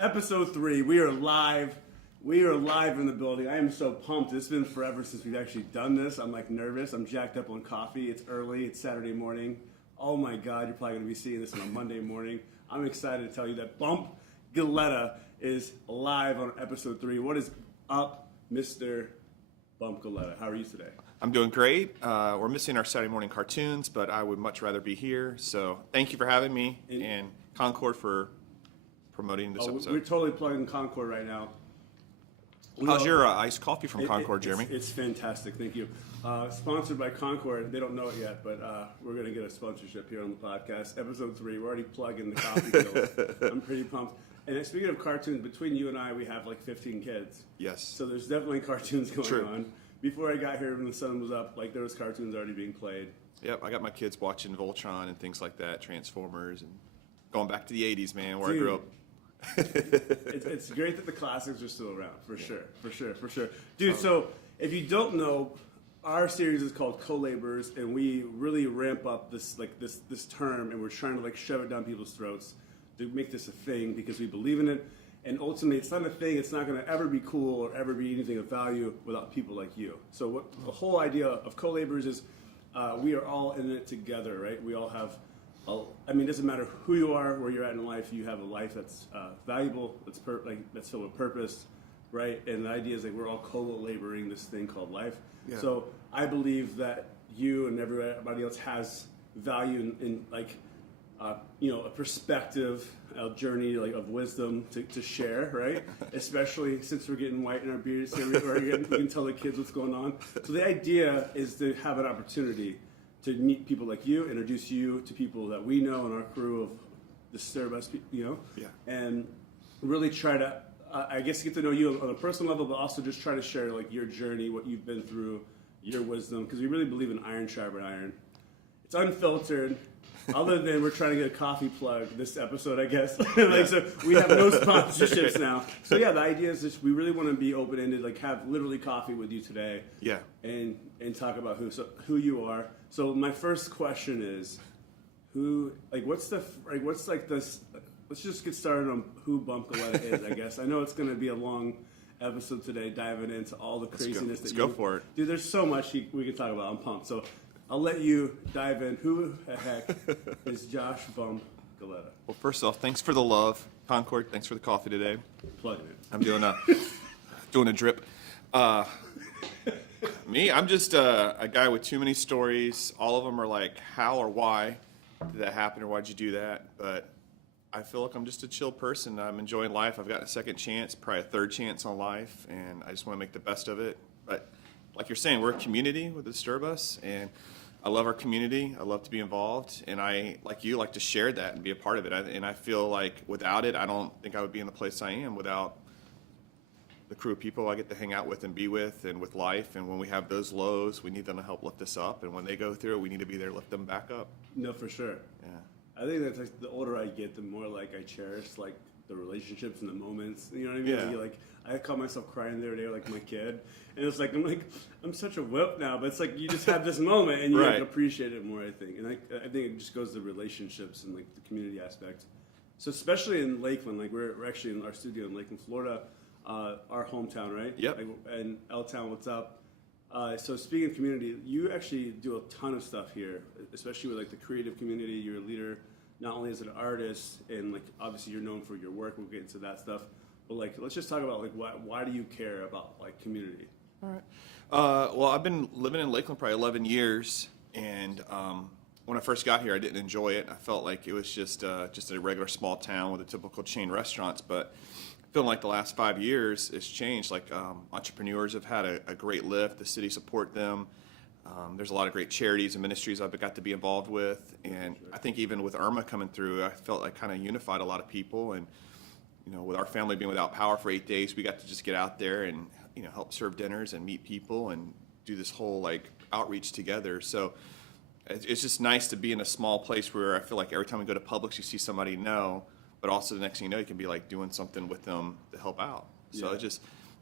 Episode 3, we are live. We are live in the building. I am so pumped. It's been forever since we've actually done this. I'm like nervous. I'm jacked up on coffee. It's early. It's Saturday morning. Oh my God, you're probably going to be seeing this on a Monday morning. I'm excited to tell you that Bump Galletta is live on episode 3. What is up, Mr. Bump Galletta? How are you today? I'm doing great. We're missing our Saturday morning cartoons, but I would much rather be here. So thank you for having me and Concord for promoting this episode. We're totally plugging Concord right now. How's your iced coffee from Concord, Jeremy? It's fantastic. Thank you. Sponsored by Concord. They don't know it yet, but we're going to get a sponsorship here on the podcast. Episode 3. We're already plugging the coffee bill. I'm pretty pumped. And speaking of cartoons, between you and I, we have like 15 kids. Yes. So there's definitely cartoons going True. on. Before I got here, when the sun was up, like there was cartoons already being played. Yep, I got my kids watching Voltron and things like that, Transformers, and going back to the 80s, man, where Dude, I grew up. it's great that the classics are still around, for sure. Dude, so if you don't know, our series is called Co-Laborers, and we really ramp up this term, and we're trying to like shove it down people's throats to make this a thing because we believe in it. And ultimately, it's not a thing. It's not going to ever be cool or ever be anything of value without people like you. So what the whole idea of Co-Laborers is, we are all in it together, right? We all have. It doesn't matter who you are, where you're at in life. You have a life that's valuable, that's filled with purpose, right? And the idea is that we're all co-laboring this thing called life. Yeah. So I believe that you and everybody else has value in a perspective, a journey of wisdom to share, right? Especially since we're getting white in our beards, so we can tell the kids what's going on. So the idea is to have an opportunity to meet people like you, introduce you to people that we know in our crew of Disturb Us, and really try to, get to know you on a personal level, but also just try to share like your journey, what you've been through, your wisdom, because we really believe in iron sharpen iron. It's unfiltered. Other than we're trying to get a coffee plug this episode, I guess. So we have no sponsorships now. So yeah, the idea is just we really want to be open ended, like have literally coffee with you today. Yeah. And talk about who you are. So my first question is, let's just get started on who Bump Galletta is. I guess I know it's going to be a long episode today, diving into all the craziness. Let's go for it, dude. There's so much we can talk about. I'm pumped. So I'll let you dive in. Who the heck is Josh Bump Galletta? Well, first off, thanks for the love, Concord. Thanks for the coffee today. Plugging it. I'm doing a drip. Me, I'm just a guy with too many stories. All of them are like, how or why did that happen or why'd you do that? But I feel like I'm just a chill person. I'm enjoying life. I've got a second chance, probably a third chance on life, and I just want to make the best of it. But like you're saying, we're a community with Disturb Us, and I love our community. I love to be involved, and I, like you, like to share that and be a part of it. And I feel like without it, I don't think I would be in the place I am without the crew of people I get to hang out with and be with and with life. And when we have those lows, we need them to help lift us up. And when they go through it, we need to be there to lift them back up. No, for sure. Yeah. I think that's like, the older I get, the more like I cherish like the relationships and the moments. You know what I mean? Yeah. Like I caught myself crying the other day, like my kid, and it's like I'm such a whip now, but it's like you just have this moment and you Right. like, appreciate it more. I think, and I think it just goes to relationships and like the community aspect. So especially in Lakeland, like we're actually in our studio in Lakeland, Florida, our hometown, right? Yep. And L-Town, what's up? So speaking of community, you actually do a ton of stuff here, especially with like the creative community. You're a leader, not only as an artist, and like obviously you're known for your work. We'll get into that stuff, but like let's just talk about like why do you care about like community? All right. Well, I've been living in Lakeland probably 11 years, and when I first got here, I didn't enjoy it. I felt like it was just a regular small town with a typical chain restaurants, but feeling like the last 5 years it's changed. Like entrepreneurs have had a great lift. The city support them. There's a lot of great charities and ministries I've got to be involved with, and I think even with Irma coming through, I felt like kind of unified a lot of people. And with our family being without power for 8 days, we got to just get out there and help serve dinners and meet people and do this whole like outreach together. So it's just nice to be in a small place where I feel like every time we go to Publix, you see somebody you know, but also the next thing you know, you can be like doing something with them to help out. So Yeah.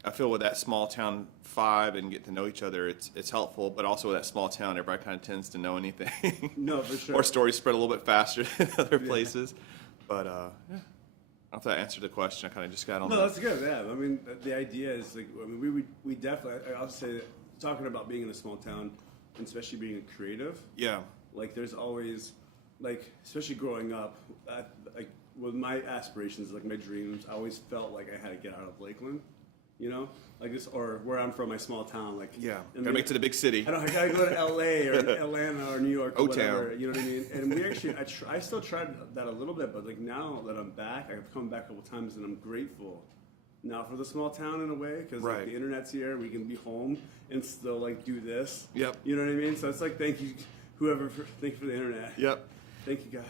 I feel with that small town vibe and get to know each other, it's helpful. But also with that small town, everybody kind of tends to know anything. No, for sure. Or stories spread a little bit faster than other places. But yeah. I don't know if that answered the question. I kind of just got on No, that. that's good. Yeah, I mean, the idea is like, I mean, we definitely. I'll say that talking about being in a small town, and especially being a creative. Yeah. Like, there's always, like, especially growing up, like with my aspirations, like my dreams, I always felt like I had to get out of Lakeland. You know, like this, or where I'm from, my small town. Like, Yeah. I Gotta mean, make it to the big city. I gotta go to L.A. or Atlanta or New York or O-town. whatever. You know what I mean? And we actually, I still tried that a little bit, but like now that I'm back, I've come back a couple times, and I'm grateful now for the small town in a way, because like Right. the internet's here, we can be home and still like do this. Yep. You know what I mean? So it's like, thank you, thank you for the internet. Yep. Thank you, God.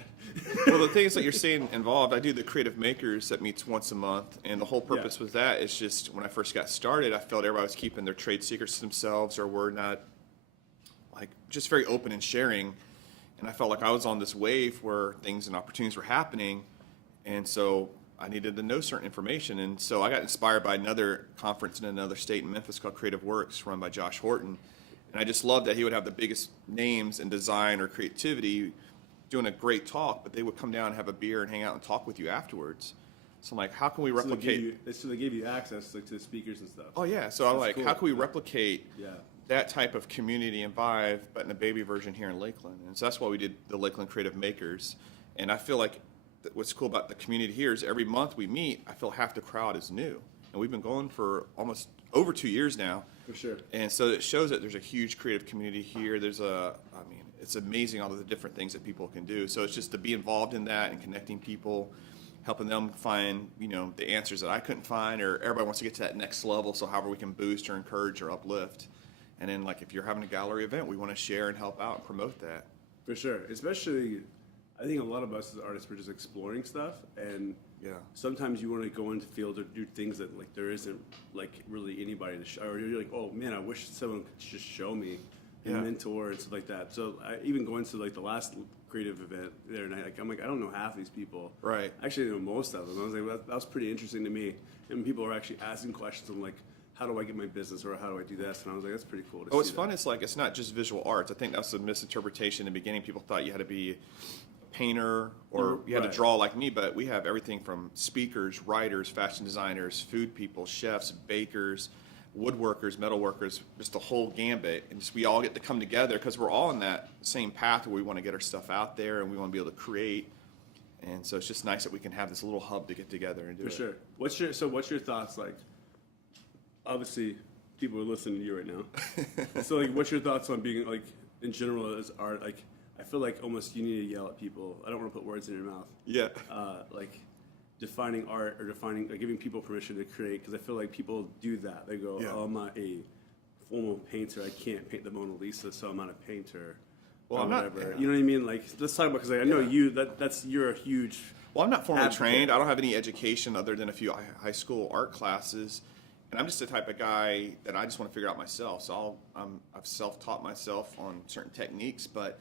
Well, the thing is that you're saying involved. I do the Creative Makers that meets once a month, and the whole purpose with that is just when I first got started, I felt everybody was keeping their trade secrets to themselves, or were not like just very open and sharing. And I felt like I was on this wave where things and opportunities were happening, and so I needed to know certain information. And so I got inspired by another conference in another state in Memphis called Creative Works, run by Josh Horton, and I just loved that he would have the biggest names in design or creativity doing a great talk, but they would come down and have a beer and hang out and talk with you afterwards. So I'm like, how can we replicate? So they gave you access like to speakers and stuff. Oh yeah, so I'm That's like, cool. how can we replicate Yeah. that type of community and vibe, but in a baby version here in Lakeland? And so that's why we did the Lakeland Creative Makers. And I feel like what's cool about the community here is every month we meet, I feel half the crowd is new, and we've been going for almost over 2 years now. For sure. And so it shows that there's a huge creative community here. It's amazing all of the different things that people can do. So it's just to be involved in that and connecting people, helping them find, the answers that I couldn't find, or everybody wants to get to that next level. So however we can boost or encourage or uplift. And then like if you're having a gallery event, we want to share and help out and promote that. For sure. Especially, I think a lot of us as artists, we're just exploring stuff, and Yeah. sometimes you want to go into field or do things that like there isn't like really anybody to show, or you're like, oh man, I wish someone could just show me and Yeah. mentor and stuff like that. So I even going to like the last creative event there, and I'm like, I don't know half these people. Right. Actually, I know most of them. I was like, that was pretty interesting to me. And people are actually asking questions. I'm like, how do I get my business, or how do I do this? And I was like, that's pretty cool to see. What's that. fun is like it's not just visual arts. I think that's a misinterpretation in the beginning. People thought you had to be a painter or you had Right. to draw like me, but we have everything from speakers, writers, fashion designers, food people, chefs, bakers, woodworkers, metalworkers, just a whole gambit. And just we all get to come together because we're all in that same path where we want to get our stuff out there and we want to be able to create. And so it's just nice that we can have this little hub to get together and do For it. sure. What's your thoughts like? Obviously, people are listening to you right now. So like, what's your thoughts on being like in general as art? Like, I feel like almost you need to yell at people. I don't want to put words in your mouth. Yeah. Like defining art or defining, like giving people permission to create, because I feel like people do that. They go, Yeah. "Oh, I'm not a formal painter. I can't paint the Mona Lisa, so I'm not a painter." Well, or I'm not- whatever. yeah. You know what I mean? Like, let's talk about, because like, I know Yeah. you're a huge. Well, I'm not formally Advocate. trained. I don't have any education other than a few high school art classes. And I'm just the type of guy that I just want to figure out myself. So I've self-taught myself on certain techniques, but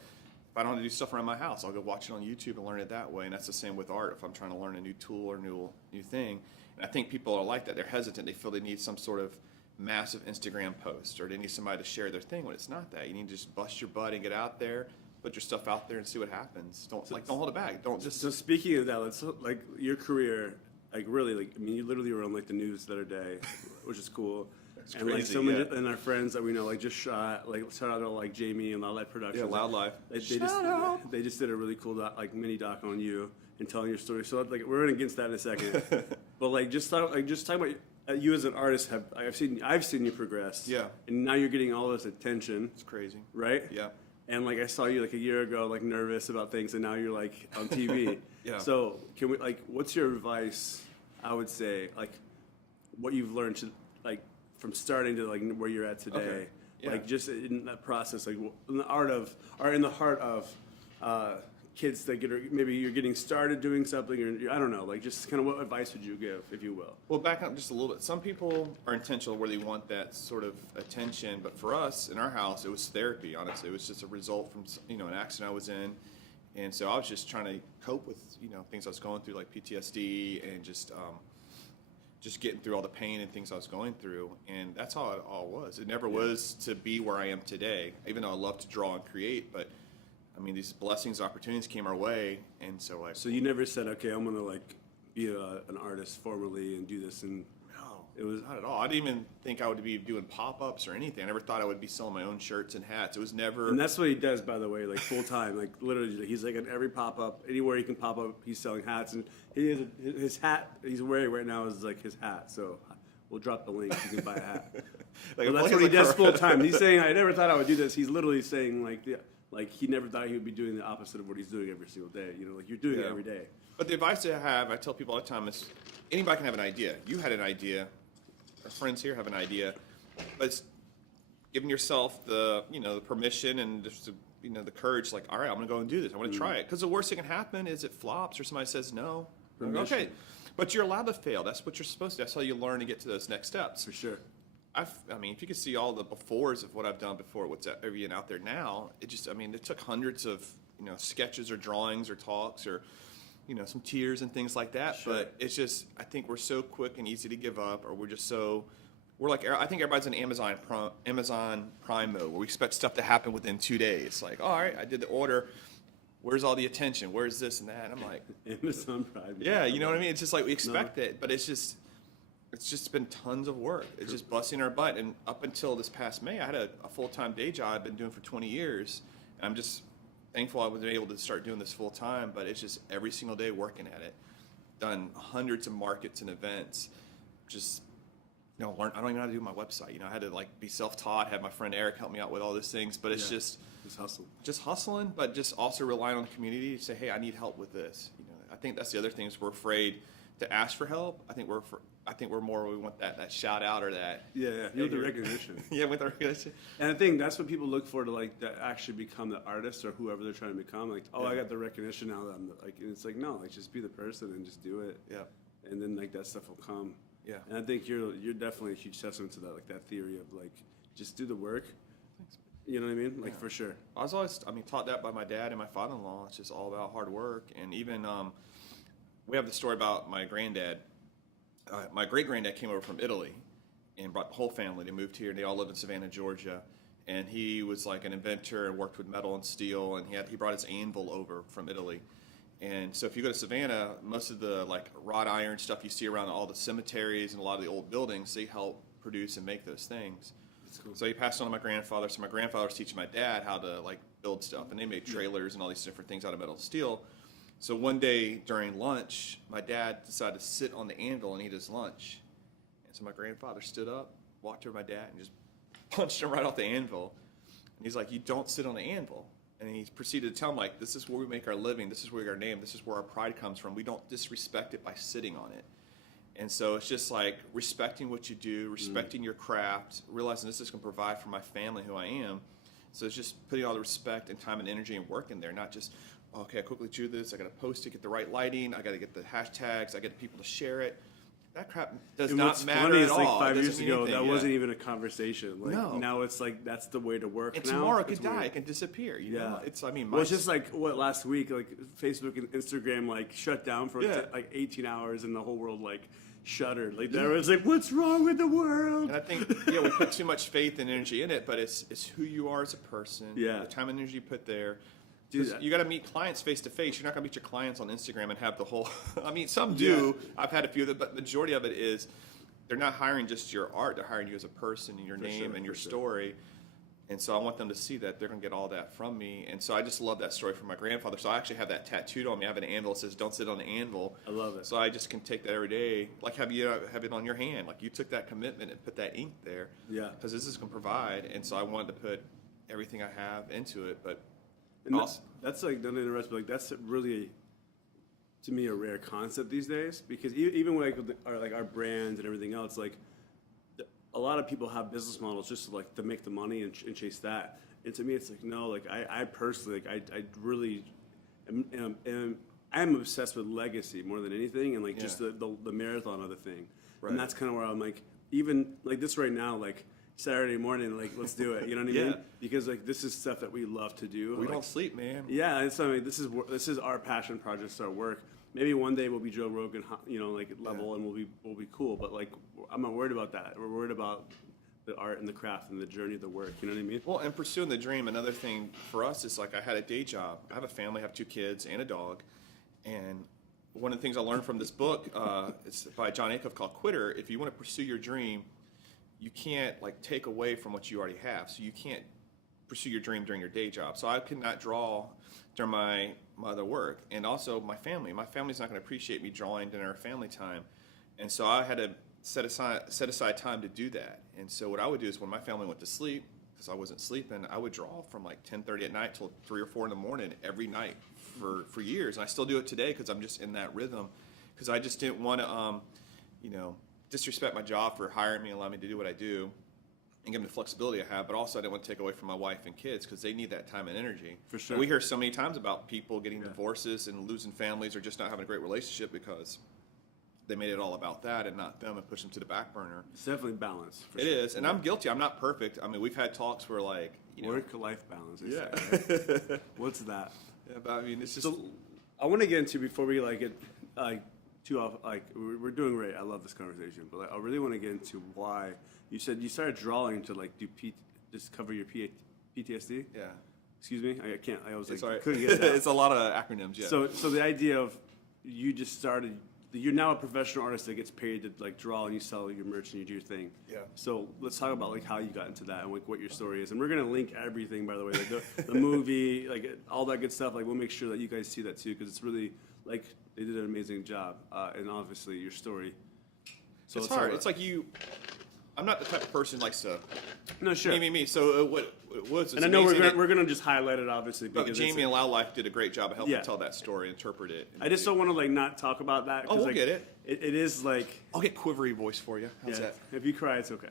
if I don't want to do stuff around my house, I'll go watch it on YouTube and learn it that way. And that's the same with art. If I'm trying to learn a new tool or new thing, and I think people are like that. They're hesitant. They feel they need some sort of massive Instagram post, or they need somebody to share their thing. When it's not that, you need to just bust your butt and get out there, put your stuff out there, and see what happens. Don't hold it back. Don't just. So speaking of that, let's like your career, like really, like I mean, you literally were on like the news the other day, which is cool. It's and like crazy, someone yeah. and our friends that we know like just shot, like shout out to like Jamie and Loud Life Productions. Yeah, Loud Life. They just did a really cool like mini doc on you and telling your story. So like we're gonna get into that in a second. But like just talking about you as an artist. I've seen you progress. Yeah. And now you're getting all this attention. It's crazy. Right? Yeah. And like I saw you like a year ago, like nervous about things, and now you're like on TV. Yeah. So can we like, what's your advice? I would say like what you've learned to like from starting to like where you're at today. Okay. Yeah. Like just in that process, like in the heart of kids that maybe you're getting started doing something, or I don't know, like just kind of what advice would you give, if you will? Well, back up just a little bit. Some people are intentional where they want that sort of attention, but for us in our house, it was therapy. Honestly, it was just a result from an accident I was in, and so I was just trying to cope with things I was going through, like PTSD, and just getting through all the pain and things I was going through, and that's how it all was. It never was to be where I am today, even though I love to draw and create, but I mean, these blessings, opportunities came our way, and so So you never said, okay, I'm gonna like be an artist formerly and do this, and No, it was not at all. I didn't even think I would be doing pop-ups or anything. I never thought I would be selling my own shirts and hats. It was never. and that's what he does, by the way, like full time, like literally, he's like at every pop up, anywhere he can pop up, he's selling hats, and his hat he's wearing right now is like his hat. So we'll drop the link. You can buy a hat. Like, Well, that's like what he a- does full time. He's saying, I never thought I would do this. He's literally saying like he never thought he would be doing the opposite of what he's doing every single day. You know, like you're doing it Yeah. every day. But the advice I have, I tell people all the time, is anybody can have an idea. You had an idea. Our friends here have an idea, but it's giving yourself the the permission and just the courage. Like, all right, I'm gonna go and do this. I want to try it, because the worst that can happen is it flops or somebody says no. Like, Permission. okay, but you're allowed to fail. That's what you're supposed to. That's how you learn to get to those next steps. For sure. I mean, if you could see all the befores of what I've done before, what's even out there now, it took hundreds of sketches or drawings or talks or some tears and things like that. Sure. But it's just, I think we're so quick and easy to give up, or we're like, I think everybody's in Amazon Prime mode, where we expect stuff to happen within 2 days. Like, all right, I did the order. Where's all the attention? Where's this and that? And I'm like, Amazon Prime. yeah, you know what I mean? It's just like we expect it, but it's just been tons of work. It's just busting our butt. And up until this past May, I had a full-time day job I've been doing for 20 years. And I'm just thankful I was able to start doing this full-time, but it's just every single day working at it. Done hundreds of markets and events. Just, learn. I don't even know how to do my website. I had to be self-taught, have my friend Eric help me out with all these things, but it's just hustle. just hustling, but just also relying on the community to say, hey, I need help with this. I think that's the other thing, is we're afraid to ask for help. I think we're more, we want that shout out or that. Yeah, you want the recognition. Yeah, with the recognition. And I think that's what people look for to actually become the artist or whoever they're trying to become. Like, oh, I got the recognition now that I'm and it's like, no, just be the person and just do it. Yeah. And then that stuff will come. Yeah. And I think you're definitely a huge testament to that, that theory of just do the work. You know what I mean? For sure. I was always, taught that by my dad and my father-in-law. It's just all about hard work. And even, we have the story about my granddad. My great-granddad came over from Italy and brought the whole family. They moved here, and they all lived in Savannah, Georgia. And he was like an inventor and worked with metal and steel, and he brought his anvil over from Italy. And so if you go to Savannah, most of the wrought iron stuff you see around all the cemeteries and a lot of the old buildings, they help produce and make those things. Cool. So he passed on to my grandfather. So my grandfather was teaching my dad how to build stuff, and they made trailers and all these different things out of metal and steel. So one day during lunch, my dad decided to sit on the anvil and eat his lunch. And so my grandfather stood up, walked over to my dad, and just punched him right off the anvil. And he's like, "You don't sit on the anvil." And he proceeded to tell him, this is where we make our living. This is where we get our name. This is where our pride comes from. We don't disrespect it by sitting on it. And so it's just respecting what you do, respecting your craft, realizing this is going to provide for my family, who I am. So it's just putting all the respect and time and energy and work in there, not just, okay, I quickly do this. I got to post it, get the right lighting. I got to get the hashtags. I get people to share it. That crap does and not what's matter funny at is all. 5 It years doesn't mean ago, anything that yet. wasn't even a conversation. No. Now it's that's the way to work. And now. tomorrow it That's could die. weird. It can disappear. You Yeah. know? It's, Well, it's just last week, Facebook and Instagram shut down for 18 hours, and the whole world shuddered. Everyone's what's wrong with the world? And I think, we put too much faith and energy in it, but it's who you are as a person. Yeah. The time and energy you put there. Do that. You got to meet clients face to face. You're not going to meet your clients on Instagram and have the whole. Some do. Yeah. I've had a few of them, but the majority of it is they're not hiring just your art. They're hiring you as a person and your name and your story. And so I want them to see that they're going to get all that from me. And so I just love that story from my grandfather. So I actually have that tattooed on me. I have an anvil that says, "Don't sit on the anvil." I love it. So I just can take that every day. Have it on your hand. You took that commitment and put that ink there. Yeah. Because this is going to provide. And so I wanted to put everything I have into it. But and that's don't interrupt, but that's really, to me, a rare concept these days, because even with our brands and everything else, a lot of people have business models just to make the money and chase that. And to me, it's no, I personally, I really I'm obsessed with legacy more than anything, and just the marathon of the thing. Right. And that's kind of where I'm even this right now, Saturday morning, let's do it. You know what I mean? Because this is stuff that we love to do. We don't sleep, man. Yeah, and so this is our passion project, it's our work. Maybe one day we'll be Joe Rogan, level, and we'll be cool. But I'm not worried about that. We're worried about the art and the craft and the journey of the work. You know what I mean? Well, and pursuing the dream. Another thing for us is I had a day job. I have a family. I have 2 kids and a dog, and one of the things I learned from this book, it's by John Acuff, called Quitter. If you want to pursue your dream, you can't like take away from what you already have. So you can't pursue your dream during your day job. So I could not draw during my other work. And also my family. My family's not going to appreciate me drawing during our family time. And so I had to set aside time to do that. And so what I would do is when my family went to sleep, because I wasn't sleeping, I would draw from like 10:30 at night till 3 or 4 in the morning every night for years. And I still do it today because I'm just in that rhythm. Because I just didn't want to, disrespect my job for hiring me and allowing me to do what I do and give them the flexibility I have. But also I didn't want to take away from my wife and kids because they need that time and energy. For sure. And we hear so many times about people getting divorces and losing families or just not having a great relationship because they made it all about that and not them and push them to the back burner. It's definitely balance. It is, and I'm guilty. I'm not perfect. I mean, we've had talks where like, work-life balance. They say, right? What's that? Yeah, but I mean, it's just. So I want to get into before we get too off. Like we're doing great. I love this conversation, but I really want to get into why you said you started drawing to like just cover your PTSD. Yeah. Excuse me. I can't. I was like, Sorry. couldn't get that. It's a lot of acronyms. Yeah. So the idea of you just started. You're now a professional artist that gets paid to like draw and you sell your merch and you do your thing. Yeah. So let's talk about like how you got into that and like what your story is. And we're gonna link everything, by the way, like the movie, like all that good stuff. Like we'll make sure that you guys see that too, because it's really like they did an amazing job. And obviously your story. So it's hard. It's like you. I'm not the type of person who likes to. No, sure. Me. So what was? And I know we're gonna just highlight it obviously because Jamie and Loud Life did a great job of helping tell that story, interpret it. I just don't want to like not talk about that. Oh, we'll like, get it. It is like. I'll get quivery voice for you. How's that? If you cry, it's okay.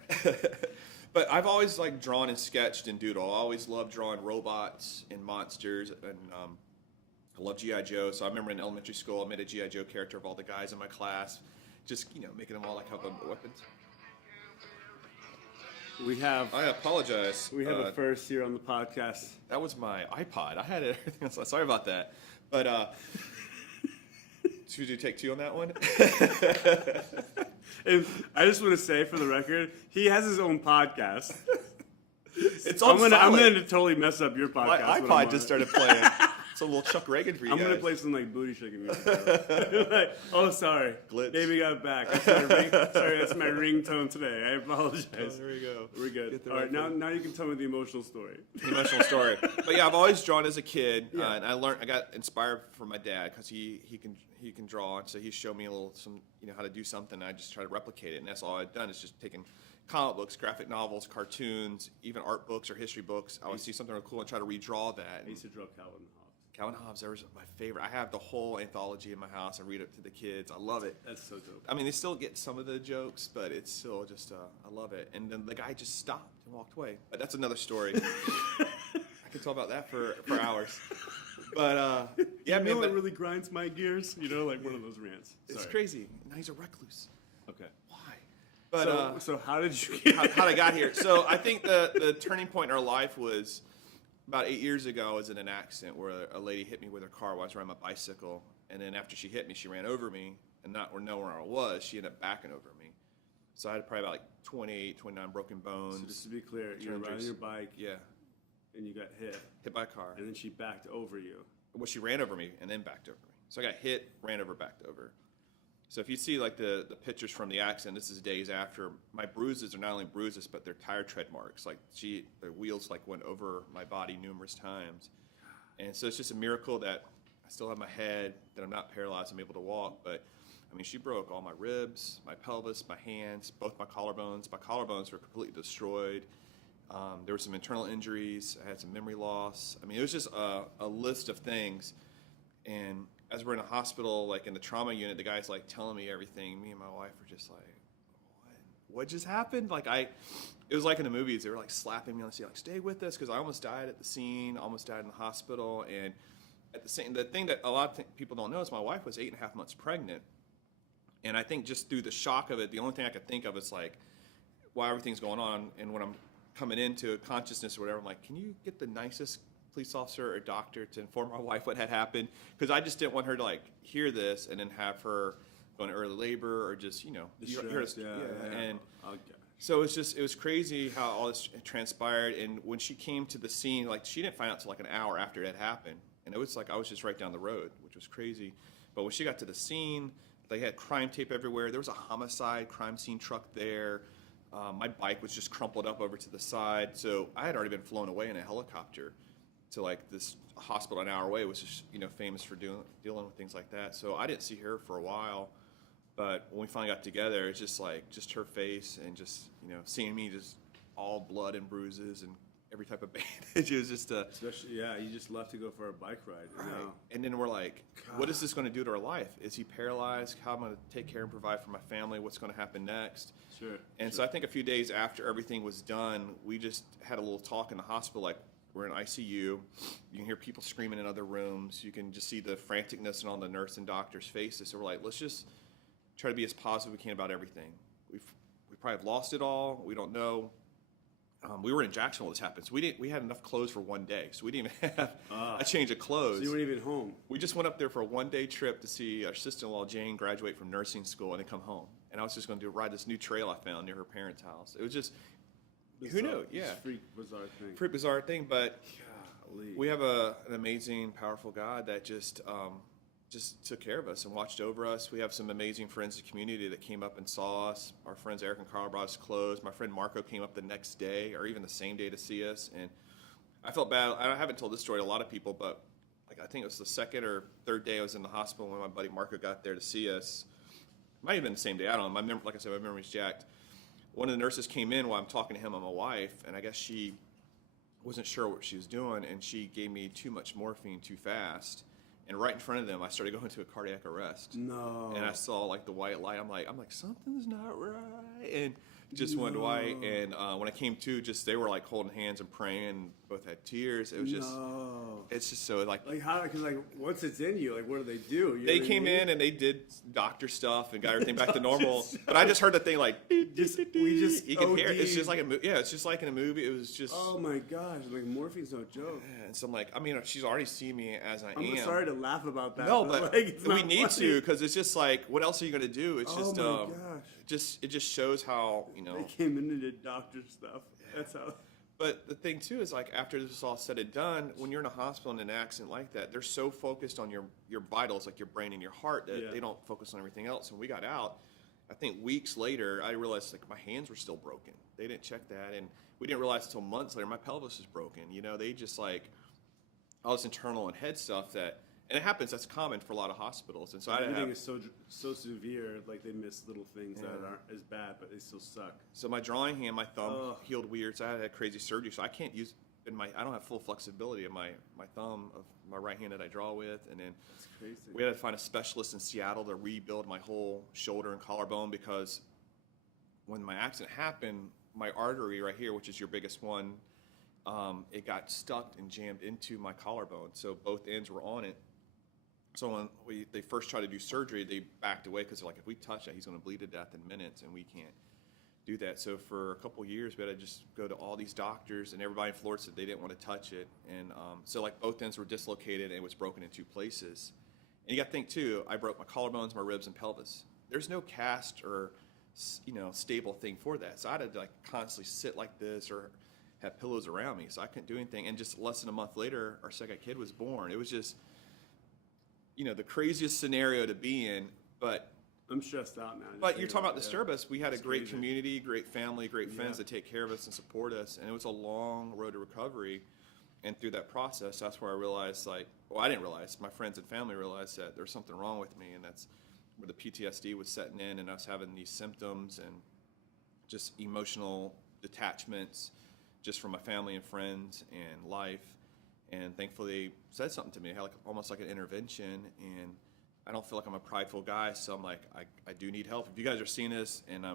But I've always like drawn and sketched and doodle. I always loved drawing robots and monsters, and I love G.I. Joe. So I remember in elementary school, I made a G.I. Joe character of all the guys in my class, just making them all like have weapons. I apologize. We have a first here on the podcast. That was my iPod. I had everything else. Sorry about that. But should you take 2 on that one? And I just want to say for the record, he has his own podcast. It's I'm gonna totally mess up your podcast. My iPod just started playing. It's a little Chuck Reagan for you I'm guys. gonna play some like booty shaking music. Like, oh, sorry. Glitch. Baby got back. That's my ringtone today. I apologize. Oh, there we go. We're good. All right, now you can tell me the emotional story. The emotional story. But yeah, I've always drawn as a kid, and I got inspired from my dad because he can draw, and so he showed me how to do something. And I just try to replicate it, and that's all I've done is just taken comic books, graphic novels, cartoons, even art books or history books. I would see something really cool and try to redraw that. I used to draw Calvin Hobbes. Calvin Hobbes, that was my favorite. I have the whole anthology in my house. I read it to the kids. I love it. That's so dope. I mean, they still get some of the jokes, but it's still just, I love it. And then the guy just stopped and walked away. But that's another story. I could talk about that for hours. But, yeah, man. but It really grinds my gears. Like one of those rants. It's crazy. Now he's a recluse. Okay. Why? But, so how did you get how I got here? So I think the turning point in our life was about 8 years ago. I was in an accident where a lady hit me with her car while I was riding my bicycle. And then after she hit me, she ran over me and not know where I was. She ended up backing over me. So I had probably about like 28, 29 broken bones. So just to be clear, you were riding your bike. Yeah. And you got hit. Hit by a car. And then she backed over you. Well, she ran over me and then backed over me. So I got hit, ran over, backed over. So if you see like the pictures from the accident, this is days after. My bruises are not only bruises, but they're tire tread marks. Like the wheels like went over my body numerous times. And so it's just a miracle that I still have my head, that I'm not paralyzed, I'm able to walk. But I mean, she broke all my ribs, my pelvis, my hands, both my collarbones. My collarbones were completely destroyed. There were some internal injuries. I had some memory loss. I mean, it was just a list of things. And as we're in a hospital, like in the trauma unit, the guy's like telling me everything. Me and my wife were just like, what just happened? Like it was like in the movies. They were like slapping me on the seat, like, stay with us, because I almost died at the scene, almost died in the hospital. And at the thing that a lot of people don't know is my wife was 8.5 months pregnant. And I think just through the shock of it, the only thing I could think of is like, while everything's going on, and when I'm coming into consciousness or whatever, I'm like, can you get the nicest police officer or doctor to inform my wife what had happened? Because I just didn't want her to like hear this and then have her go into early labor or just And so it was crazy how all this transpired. And when she came to the scene, like she didn't find out till like an hour after it had happened, and it was like I was just right down the road, which was crazy. But when she got to the scene, they had crime tape everywhere. There was a homicide crime scene truck there. My bike was just crumpled up over to the side. So I had already been flown away in a helicopter to like this hospital an hour away, which is, you know, famous for dealing with things like that. So I didn't see her for a while. But when we finally got together, it's just like just her face and just, you know, seeing me just all blood and bruises and every type of bandage. It was just especially, yeah, you just left to go for a bike ride. You know? And then we're like, what is this going to do to our life? Is he paralyzed? How am I going to take care and provide for my family? What's going to happen next? Sure. And so I think a few days after everything was done, we just had a little talk in the hospital, like, we're in ICU. You can hear people screaming in other rooms. You can just see the franticness on the nurse and doctor's faces. So we're like, let's just try to be as positive as we can about everything. We probably have lost it all. We don't know. We were in Jacksonville when this happened, so we had enough clothes for one day, so we didn't even have a change of clothes. So you weren't even home. We just went up there for a one-day trip to see our sister-in-law Jane graduate from nursing school and then come home. And I was just going to ride this new trail I found near her parents' house. It was just who knew? Yeah, Freak bizarre thing. But golly. we have an amazing, powerful God that just took care of us and watched over us. We have some amazing friends in the community that came up and saw us. Our friends Eric and Carl brought us clothes. My friend Marco came up the next day or even the same day to see us. And I felt bad. I haven't told this story to a lot of people, but like I think it was the second or third day I was in the hospital when my buddy Marco got there to see us. It might have been the same day. I don't know. Like I said, my memory's jacked. One of the nurses came in while I'm talking to him and my wife, and I guess she wasn't sure what she was doing, and she gave me too much morphine too fast. And right in front of them, I started going into a cardiac arrest. No. And I saw like the white light. I'm like, something's not right. And just went white. And when I came to, just they were like holding hands and praying. Both had tears. It was just, it's just so like how? Because like once it's in you, like what do they do? They came in and they did doctor stuff and got everything back to normal. But I just heard the thing like, we just you can hear it. It's just like it's just like in a movie. It was just. Oh my gosh! Like morphine's no joke. Yeah, and so I'm like, I mean, she's already seen me as I am. I'm sorry to laugh about that. No, but like, we need to because it's just like, what else are you going to do? It's just, oh my gosh. It just shows how they came in and did doctor stuff. That's how. But the thing too is like after this is all said and done, when you're in a hospital in an accident like that, they're so focused on your vitals, like your brain and your heart, that they don't focus on everything else. And we got out. I think weeks later, I realized like my hands were still broken. They didn't check that, and we didn't realize until months later my pelvis was broken. You know, they just like all this internal and head stuff that. And it happens. That's common for a lot of hospitals. And so everything is so severe. Like they miss little things that aren't as bad, but they still suck. So my drawing hand, my thumb healed weird. So I had crazy surgery. So I can't use I don't have full flexibility in my thumb of my right hand that I draw with. And then that's crazy. We had to find a specialist in Seattle to rebuild my whole shoulder and collarbone because when my accident happened, my artery right here, which is your biggest one, it got stuck and jammed into my collarbone. So both ends were on it. So when they first tried to do surgery, they backed away because they're like, if we touch that, he's going to bleed to death in minutes, and we can't do that. So for a couple of years, we had to just go to all these doctors, and everybody in Florida said they didn't want to touch it. And so like both ends were dislocated, and it was broken in two places. And you got to think, too, I broke my collarbones, my ribs, and pelvis. There's no cast or stable thing for that. So I had to like constantly sit like this or have pillows around me, so I couldn't do anything. And just less than a month later, our second kid was born. It was just... the craziest scenario to be in, but I'm stressed out now. But you're talking about disturb us. We had a great crazy. community, great family, great friends that take care of us and support us, and it was a long road to recovery. And through that process, that's where I realized, I didn't realize, my friends and family realized that there was something wrong with me, and that's where the PTSD was setting in, and us having these symptoms and just emotional detachments, just from my family and friends and life. And thankfully, they said something to me. I had almost like an intervention, and I don't feel like I'm a prideful guy, so I'm like, I do need help. If you guys are seeing this, and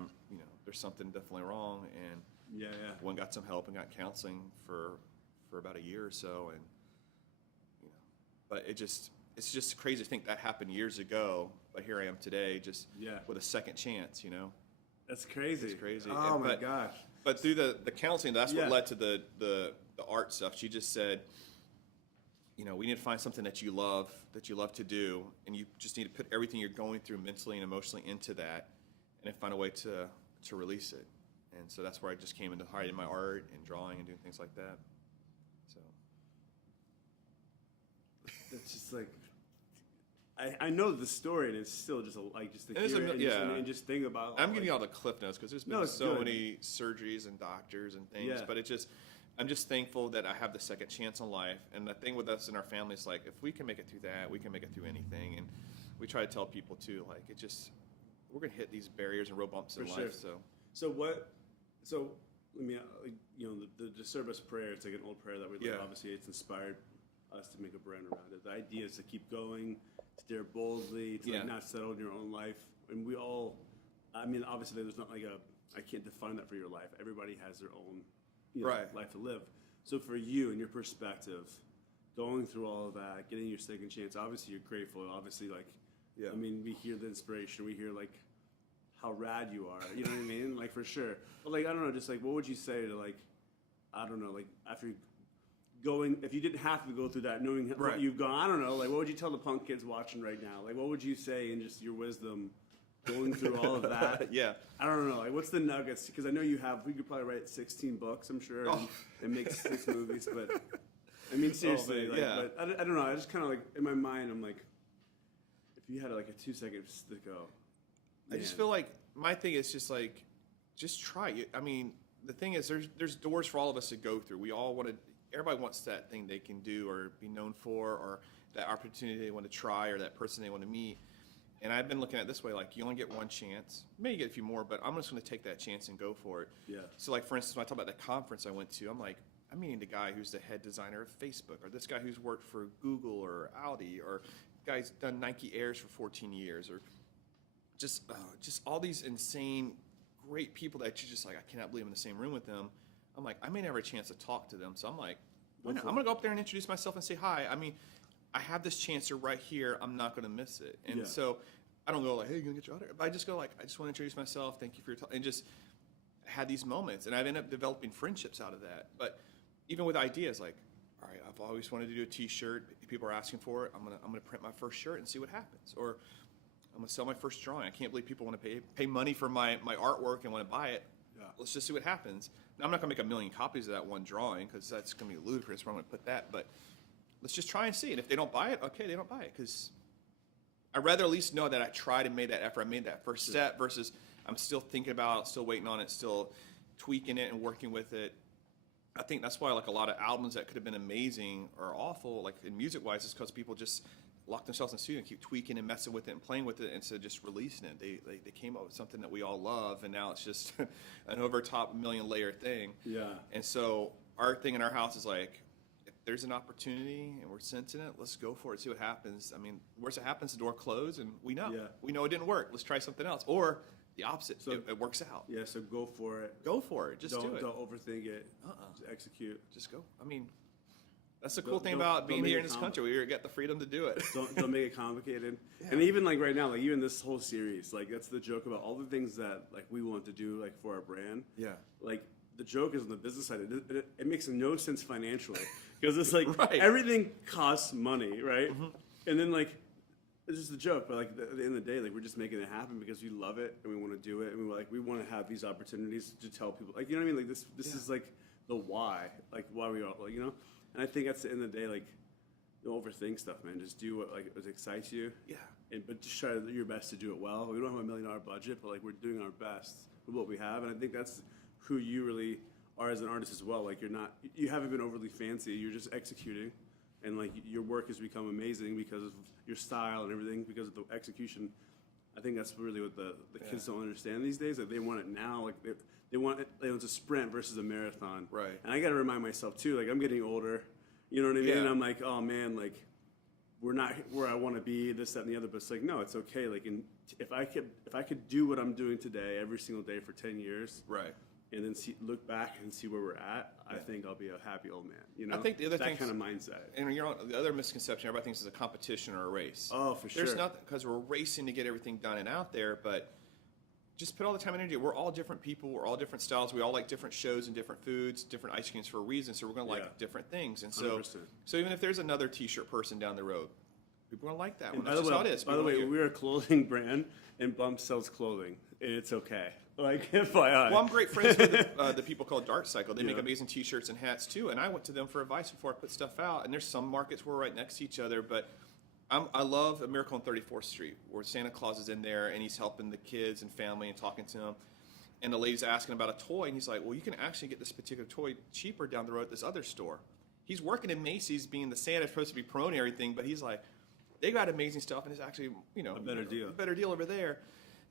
there's something definitely wrong, and one got some help and got counseling for about a year or so, and but it's just crazy to think that happened years ago, but here I am today, just with a second chance. That's crazy. It's crazy. Oh my gosh! But through the counseling, that's what led to the art stuff. She just said, we need to find something that you love to do, and you just need to put everything you're going through mentally and emotionally into that, and then find a way to release it. And so that's where I just came into hiding my art and drawing and doing things like that. So it's just like I know the story, and it's still just just to hear it and just think about. I'm giving you all the cliff notes because there's been so good. many surgeries and doctors and things, but I'm just thankful that I have the second chance in life. And the thing with us in our family is like, if we can make it through that, we can make it through anything. And we try to tell people too, like we're gonna hit these barriers and road bumps in life. So let me, the service prayer. It's like an old prayer that we live. Obviously, it's inspired us to make a brand around it. The idea is to keep going, to dare boldly, to not settle in your own life. And we all, obviously, there's not I can't define that for your life. Everybody has their own life to live. So for you and your perspective, going through all of that, getting your second chance, obviously you're grateful. Obviously, we hear the inspiration. We hear how rad you are. You know what I mean? Like, for sure. But I don't know, just what would you say to I don't know, after going, if you didn't have to go through that, knowing what you've gone, I don't know, what would you tell the punk kids watching right now? What would you say in just your wisdom going through all of that? I don't know, what's the nuggets? Because I know we could probably write 16 books, I'm sure, and make 6 movies, but seriously, but I don't know, I just kind of in my mind, I'm if you had a 2 seconds to go. I just feel like my thing is just try it. The thing is, there's doors for all of us to go through. We all everybody wants that thing they can do or be known for, or that opportunity they want to try, or that person they want to meet. And I've been looking at it this way, you only get one chance. Maybe you get a few more, but I'm just going to take that chance and go for it. Yeah. So for instance, when I talk about the conference I went to, I'm meeting the guy who's the head designer of Facebook, or this guy who's worked for Google or Audi, or guy's done Nike Airs for 14 years, or just all these insane, great people that you just I cannot believe I'm in the same room with them. I'm I may never have a chance to talk to them, so I'm I'm gonna go up there and introduce myself and say hi. I have this chance. You're right here. I'm not gonna miss it. And so I don't go hey, you gonna get your autograph? But I just go I just want to introduce myself. Thank you for your time, and just had these moments. And I've ended up developing friendships out of that. But even with ideas all right, I've always wanted to do a T-shirt. People are asking for it. I'm gonna print my first shirt and see what happens. Or I'm gonna sell my first drawing. I can't believe people want to pay money for my artwork and want to buy it. Let's just see what happens. Now, I'm not gonna make 1,000,000 copies of that one drawing because that's gonna be ludicrous where I'm gonna put that. But let's just try and see. And if they don't buy it, okay, they don't buy it, because I'd rather at least know that I tried and made that effort. I made that first step versus I'm still thinking about it, still waiting on it, still tweaking it and working with it. I think that's why a lot of albums that could have been amazing or awful, in music wise, is because people just lock themselves in the studio and keep tweaking and messing with it and playing with it instead of just releasing it. They came up with something that we all love, and now it's just an over top 1,000,000 layer thing. Yeah. And so our thing in our house is if there's an opportunity and we're sensing it, let's go for it, see what happens. Worst it happens, the door closed, and we know. Yeah. We know it didn't work. Let's try something else. Or the opposite, so it works out. Yeah, so go for it. Go for it. Just do it. Don't overthink it. Just execute. Just go. That's the cool thing about being here in this country. We get the freedom to do it. Don't make it complicated. Yeah. And even right now, even this whole series, that's the joke about all the things that we want to do for our brand. Yeah. The joke is on the business side. It makes no sense financially because it's right. Everything costs money, right? Mm-hmm. And then it's just a joke, but at the end of the day, we're just making it happen because we love it and we want to do it, and we want to have these opportunities to tell people, you know what I mean? This is the why, why we all, And I think at the end of the day, don't overthink stuff, man. Just do what excites you. Yeah. But just try your best to do it well. We don't have $1 million budget, but we're doing our best with what we have, and I think that's who you really are as an artist as well. You haven't been overly fancy. You're just executing, and your work has become amazing because of your style and everything, because of the execution. I think that's really what the kids don't understand these days. They want it now. They want it. It's a sprint versus a marathon. Right. And I got to remind myself too. I'm getting older. You know what I mean? Yeah. And I'm oh man, we're not where I want to be. This, that, and the other. But it's no, it's okay. If I could do what I'm doing today every single day for 10 years. Right. And then look back and see where we're at. I think I'll be a happy old man. I think the other that kind of mindset. And the other misconception, everybody thinks it's a competition or a race. Oh, for sure. There's nothing, because we're racing to get everything done and out there. But just put all the time and energy. We're all different people. We're all different styles. We all like different shows and different foods, different ice creams for a reason. So we're going to like different things. And so, 100%. so even if there's another T-shirt person down the road, people are going to like that one. That's just how it is. By the way, we're a clothing brand, and Bump sells clothing, and it's okay. FYI. Well, I'm great friends with the people called Dart Cycle. They make amazing T-shirts and hats too. And I went to them for advice before I put stuff out. And there's some markets where we're right next to each other, but I love A Miracle on 34th Street, where Santa Claus is in there and he's helping the kids and family and talking to them. And the lady's asking about a toy, and he's like, well, you can actually get this particular toy cheaper down the road at this other store. He's working in Macy's being the Santa, supposed to be promoting everything, but he's like, they got amazing stuff, and it's actually, a better deal. A better deal over there.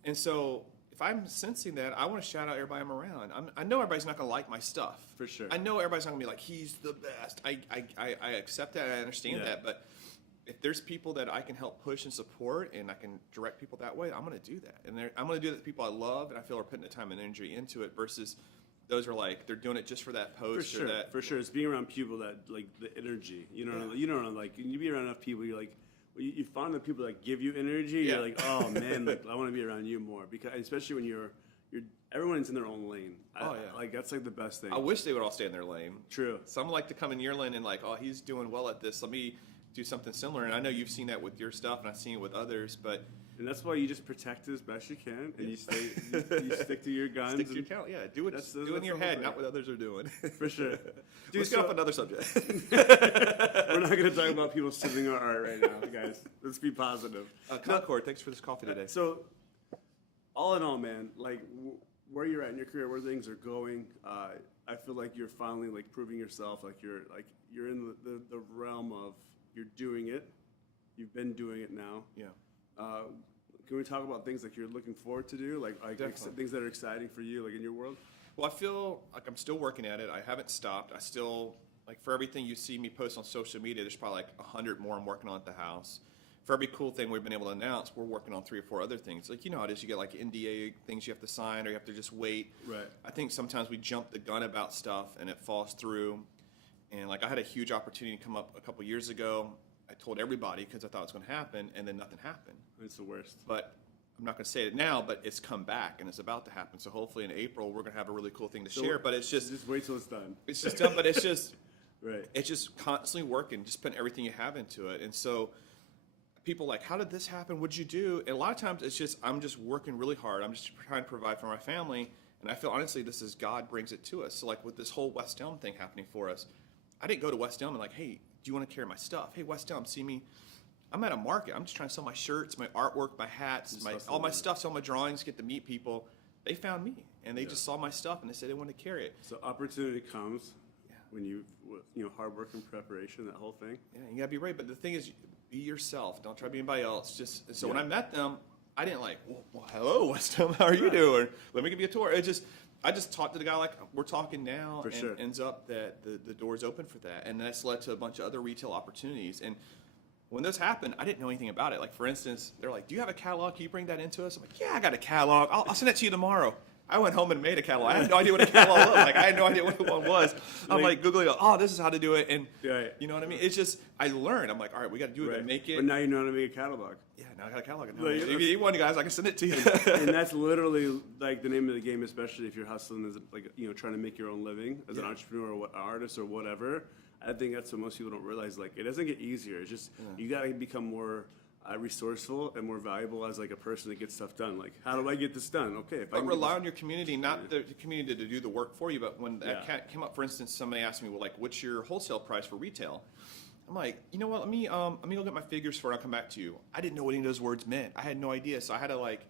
And so if I'm sensing that, I want to shout out everybody I'm around. I know everybody's not going to like my stuff. For sure. I know everybody's not going to be like, he's the best. I accept that, I understand that, but if there's people that I can help push and support and I can direct people that way, I'm going to do that. And I'm going to do that to people I love and I feel are putting the time and energy into it versus those are like, they're doing it just for that post. For sure, for sure. It's being around people that, like, the energy. You know, like, you be around enough people, you're like, you find the people that give you energy, you're like, oh, man, like, I want to be around you more. Because especially when you're everyone's in their own lane. Like, that's, like, the best thing. I wish they would all stay in their lane. True. Some like to come in your lane and like, oh, he's doing well at this. Let me do something similar. And I know you've seen that with your stuff, and I've seen it with others. But and that's why you just protect it as best you can, and you stay, you stick to your guns. Stick to your talent. Yeah, do it. Do it in your head, not what others are doing. For sure. Let's get off another subject. We're not going to talk about people stealing our art right now, guys. Let's be positive. Concord, thanks for this coffee today. So, all in all, man, like where you're at in your career, where things are going, I feel like you're finally like proving yourself. Like you're in the realm of you're doing it. You've been doing it now. Yeah. Can we talk about things like you're looking forward to do, like things that are exciting for you, like in your world? Well, I feel like I'm still working at it. I haven't stopped. I still, like, for everything you see me post on social media, there's probably like 100 more I'm working on at the house. For every cool thing we've been able to announce, we're working on 3 or 4 other things. Like, you know how it is, you get like NDA things you have to sign or you have to just wait. Right. I think sometimes we jump the gun about stuff and it falls through. And like I had a huge opportunity come up a couple years ago. I told everybody because I thought it was going to happen, and then nothing happened. It's the worst. But I'm not going to say it now, but it's come back and it's about to happen. So hopefully in April we're going to have a really cool thing to share. But it's just wait till it's done. It's just done, but it's just right. It's just constantly working, just putting everything you have into it. And so people are like, how did this happen? What'd you do? And a lot of times it's just I'm just working really hard. I'm just trying to provide for my family, and I feel honestly this is God brings it to us. So like with this whole West Elm thing happening for us, I didn't go to West Elm and like, hey, do you want to carry my stuff? Hey, West Elm, see me. I'm at a market. I'm just trying to sell my shirts, my artwork, my hats, all my stuff, sell my drawings, get to meet people. They found me, and they just saw my stuff, and they said they wanted to carry it. So opportunity comes when you hard work and preparation, that whole thing. Yeah, you gotta be ready. But the thing is, be yourself. Don't try to be anybody else. So when I met them, I didn't like, well, hello, West Elm, how are you doing? Let me give you a tour. I just talked to the guy like we're talking now, for sure. Ends up that the door's open for that, and that's led to a bunch of other retail opportunities. And when this happened, I didn't know anything about it. Like for instance, they're like, "Do you have a catalog? Can you bring that into us?" I'm like, "Yeah, I got a catalog. I'll send it to you tomorrow." I went home and made a catalog. I had no idea what a catalog was. Like I had no idea what one was. I'm like Googling, oh, this is how to do it, and you know what I mean. It's just I learned. I'm like, all right, we got to do it and make it. But now you know how to make a catalog. Yeah, now I got a catalog. If you need one, guys, I can send it to you. And that's literally like the name of the game, especially if you're hustling as like trying to make your own living as an entrepreneur or artist or whatever. I think that's what most people don't realize. Like it doesn't get easier. It's just you got to become more resourceful and more valuable as like a person that gets stuff done. Like, how do I get this done? Okay, if I rely on your community, not the community to do the work for you. But when that came up, for instance, somebody asked me, well, like, what's your wholesale price for retail? I'm like, you know what? Let me go get my figures for it. I'll come back to you. I didn't know what any of those words meant. I had no idea, so I had to like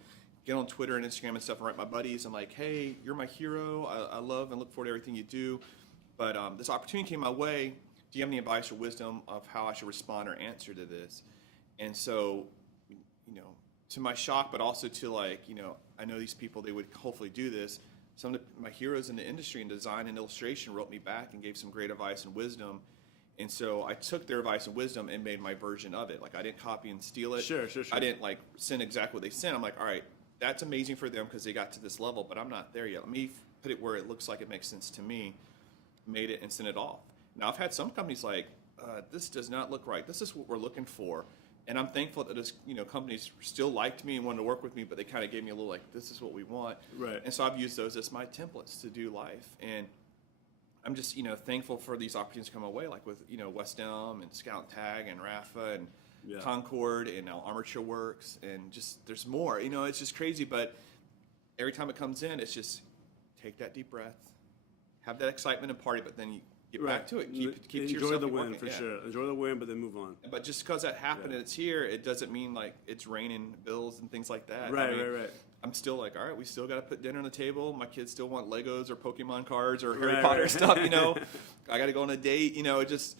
get on Twitter and Instagram and stuff and write my buddies. I'm like, hey, you're my hero. I love and look forward to everything you do. But this opportunity came my way. Do you have any advice or wisdom of how I should respond or answer to this? And so, to my shock, but also to like, I know these people, they would hopefully do this. Some of my heroes in the industry in design and illustration wrote me back and gave some great advice and wisdom. And so I took their advice and wisdom and made my version of it. Like I didn't copy and steal it. Sure. I didn't like send exactly what they sent. I'm like, all right, that's amazing for them because they got to this level, but I'm not there yet. Let me put it where it looks like it makes sense to me. Made it and sent it off. Now I've had some companies like, this does not look right. This is what we're looking for. And I'm thankful that this, companies still liked me and wanted to work with me, but they kind of gave me a little like, this is what we want. Right. And so I've used those as my templates to do life. And I'm just, thankful for these opportunities to come away, like with, West Elm and Scout and Tag and Rafa and Concord and now Armature Works and just there's more. It's just crazy. But every time it comes in, it's just take that deep breath, have that excitement and party, but then you get back to it. Keep to enjoy yourself the and win work for it. Yeah. sure. Enjoy the win, but then move on. But just because that happened and it's here, it doesn't mean like it's raining bills and things like that. Right, right. I'm still like, all right, we still got to put dinner on the table. My kids still want Legos or Pokemon cards or Harry Right, Potter right. stuff. I got to go on a date. It just.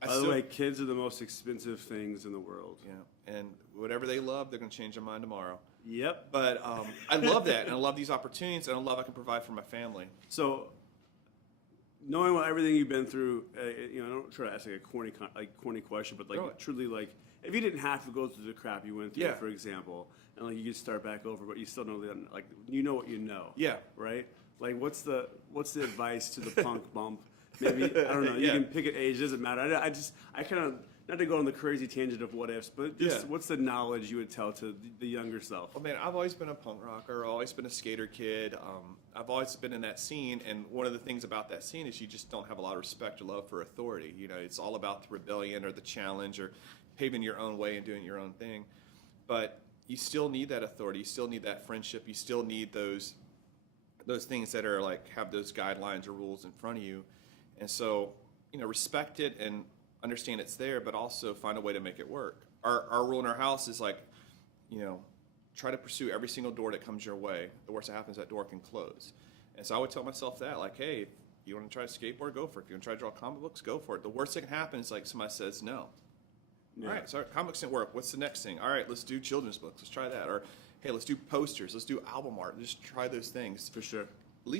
By the way, kids are the most expensive things in the world. Yeah, and whatever they love, they're going to change their mind tomorrow. Yep. But I love that, and I love these opportunities, and I love I can provide for my family. So, knowing everything you've been through, I don't try to ask like a corny question, but like truly, like if you didn't have to go through the crap you went through, for example, and like you could start back over, but you still know that, like you know what you know. Yeah. Right. Like what's the advice to the punk bump? Maybe I don't know. You can pick an age. It doesn't matter. I kind of not to go on the crazy tangent of what ifs, but just what's the knowledge you would tell to the younger self? Well, man, I've always been a punk rocker. Always been a skater kid. I've always been in that scene, and one of the things about that scene is you just don't have a lot of respect or love for authority. It's all about the rebellion or the challenge or paving your own way and doing your own thing. But you still need that authority. You still need that friendship. You still need those things that are like have those guidelines or rules in front of you. And so, respect it and understand it's there, but also find a way to make it work. Our rule in our house is like, try to pursue every single door that comes your way. The worst that happens, that door can close. And so I would tell myself that, like, hey, if you want to try to skateboard, go for it. If you want to try to draw comic books, go for it. The worst that can happen is like somebody says no. Yeah. All right, so comics didn't work. What's the next thing? All right, let's do children's books. Let's try that. Or, hey, let's do posters. Let's do album art. Just try those things. For sure. At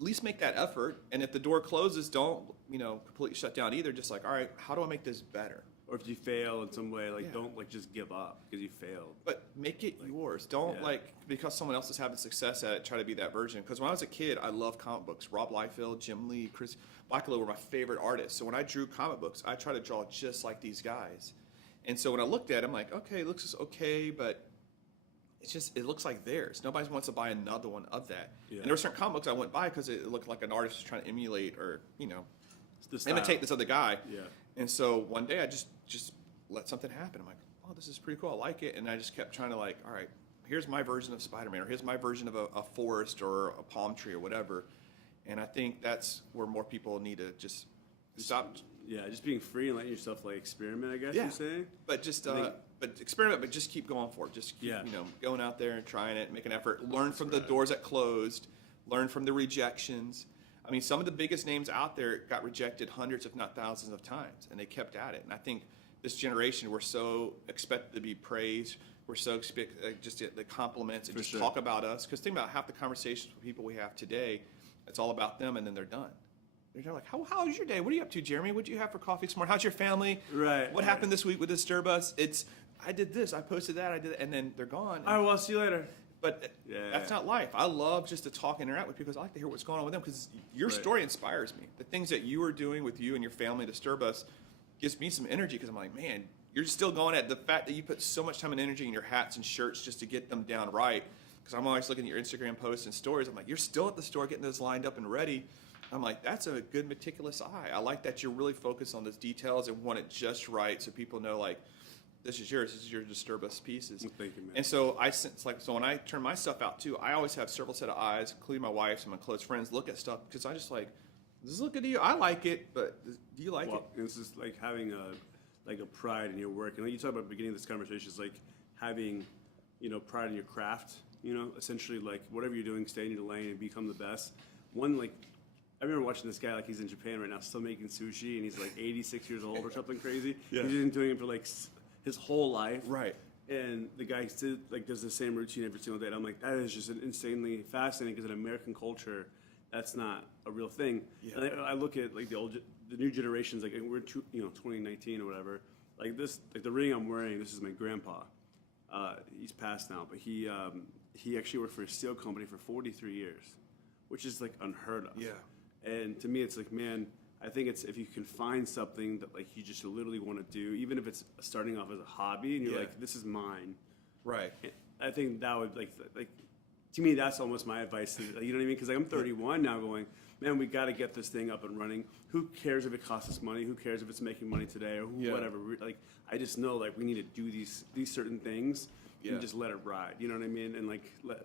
least make that effort. And if the door closes, don't completely shut down either. Just like, all right, how do I make this better? Or if you fail in some way, don't just give up because you failed. But make it yours. Don't because someone else is having success at it, try to be that version. Because when I was a kid, I loved comic books. Rob Liefeld, Jim Lee, Chris Bacalo were my favorite artists. So when I drew comic books, I tried to draw just like these guys. And so when I looked at it, I'm like, okay, it looks okay, but it looks like theirs. Nobody wants to buy another one of that. Yeah. And there were certain comic books I wouldn't buy because it looked like an artist was trying to emulate or, imitate this other guy. Yeah. And so one day I just let something happen. I'm like, oh, this is pretty cool. I like it. And I just kept trying to all right, here's my version of Spider-Man, or here's my version of a forest or a palm tree or whatever. And I think that's where more people need to just stop. Yeah, just being free and letting yourself experiment, I guess you're saying. But just experiment, but just keep going for it. Just keep, going out there and trying it, make an effort. Learn from the doors that closed. Learn from the rejections. I mean, some of the biggest names out there got rejected hundreds, if not thousands of times, and they kept at it. And I think this generation, we're so expected to be praised. We're so just the compliments and just talk about us. Because think about half the conversations with people we have today, it's all about them, and then they're done. They're like, how was your day? What are you up to, Jeremy? What did you have for coffee this morning? How's your family? Right. What happened this week with Disturb Us? I did this, I posted that, I did that, and then they're gone. All right, well, I'll see you later. But that's not life. I love just to talk and interact with people because I like to hear what's going on with them because your story inspires me. The things that you are doing with you and your family, Disturb Us, gives me some energy because I'm like, man, you're still going at the fact that you put so much time and energy in your hats and shirts just to get them down right. Because I'm always looking at your Instagram posts and stories. I'm like, you're still at the store getting those lined up and ready. I'm like, that's a good meticulous eye. I like that you're really focused on those details and want it just right so people know, this is yours. This is your Disturb Us pieces. Thank you, man. And so so when I turn my stuff out too, I always have several set of eyes, including my wife's and my close friends, look at stuff because I just this is looking at you. I like it, but do you like it? This is like having a pride in your work. And you talk about at the beginning of this conversation is like having, pride in your craft. Essentially whatever you're doing, stay in your lane and become the best. I remember watching this guy he's in Japan right now, still making sushi, and he's 86 years old or something crazy. Yeah. He's been doing it for his whole life. Right. And the guy still does the same routine every single day. And I'm like, that is just insanely fascinating because in American culture, that's not a real thing. Yeah. And I look at the new generations, we're 2019 or whatever. The ring I'm wearing, this is my grandpa. He's passed now, but he actually worked for a steel company for 43 years, which is unheard of. Yeah. And to me, it's man, I think it's if you can find something that you just literally want to do, even if it's starting off as a hobby, and you're this is mine. Right. I think that would to me, that's almost my advice. You know what I mean? Because I'm 31 now, going, man, we got to get this thing up and running. Who cares if it costs us money? Who cares if it's making money today or whatever? I just know we need to do these certain things and just let it ride. You know what I mean? And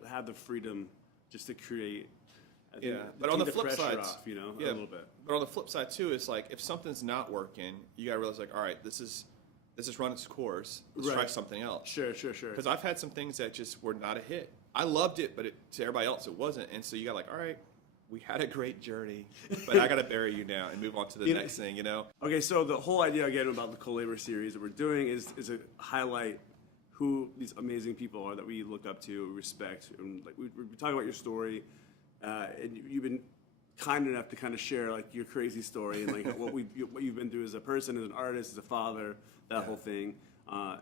have the freedom just to create. I think Yeah, to but on take the flip pressure side, off, you know, yeah, a little bit. But on the flip side too, it's like if something's not working, you gotta realize like, all right, this is run its course. Let's try Right. something else. Sure. Because I've had some things that just were not a hit. I loved it, but to everybody else it wasn't. And so you got like, all right, we had a great journey, but I got to bury you now and move on to the next thing, you know? Okay, so the whole idea again about the co-labor series that we're doing is to highlight who these amazing people are that we look up to, respect, and like we're talking about your story, and you've been kind enough to kind of share like your crazy story and like what you've been through as a person, as an artist, as a father, that whole thing,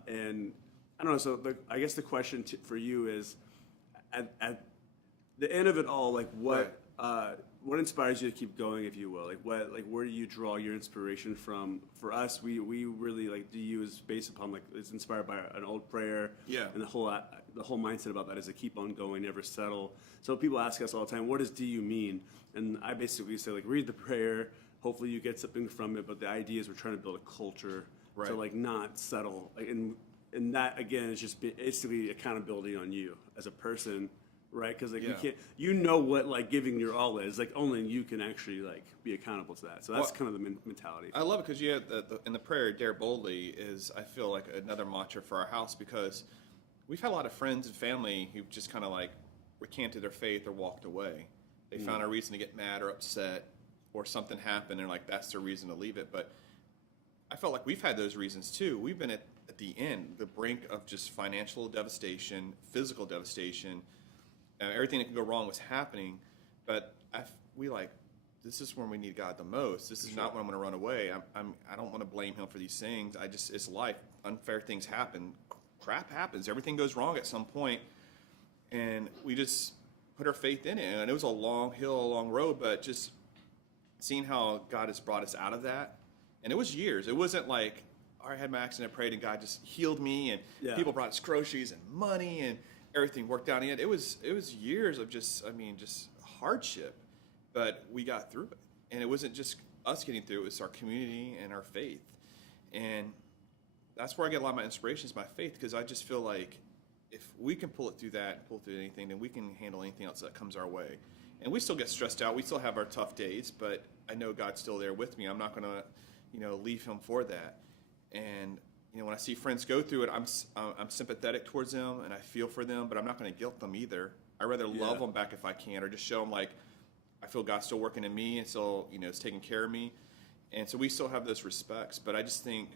and I don't know. So I guess the question for you is, at the end of it all, like what inspires you to keep going, if you will? Like where do you draw your inspiration from? For us, we really like DU is based upon like it's inspired by an old prayer. Yeah. And the whole mindset about that is to keep on going, never settle. So people ask us all the time, what does DU mean? And I basically say like read the prayer. Hopefully you get something from it. But the idea is we're trying to build a culture to like not settle. Like, and that again is just basically accountability on you as a person. Right, because like you can't, you know what like giving your all is. Like only you can actually like be accountable to that. So that's kind of the mentality. I love it because you have in the prayer, "Dare boldly" is I feel like another mantra for our house because we've had a lot of friends and family who've just kind of like recanted their faith or walked away. They found a reason to get mad or upset, or something happened and like that's their reason to leave it. But I felt like we've had those reasons too. We've been at the end, the brink of just financial devastation, physical devastation. Everything that could go wrong was happening, but we like this is when we need God the most. This is not when I'm going to run away. I don't want to blame Him for these things. It's life. Unfair things happen. Crap happens. Everything goes wrong at some point, and we just put our faith in it. And it was a long hill, a long road, but just seeing how God has brought us out of that, and it was years. It wasn't like I had my accident, I prayed, and God just healed me, and people brought us groceries and money and everything worked out. And it was years of just hardship, but we got through it. And it wasn't just us getting through it, it was our community and our faith. And that's where I get a lot of my inspiration is my faith, because I just feel like if we can pull it through that, pull through anything, then we can handle anything else that comes our way. And we still get stressed out. We still have our tough days, but I know God's still there with me. I'm not going to, leave Him for that. And when I see friends go through it, I'm sympathetic towards them and I feel for them, but I'm not going to guilt them either. I rather love them back if I can, or just show them like I feel God's still working in me and still is taking care of me. And so we still have those respects, but I just think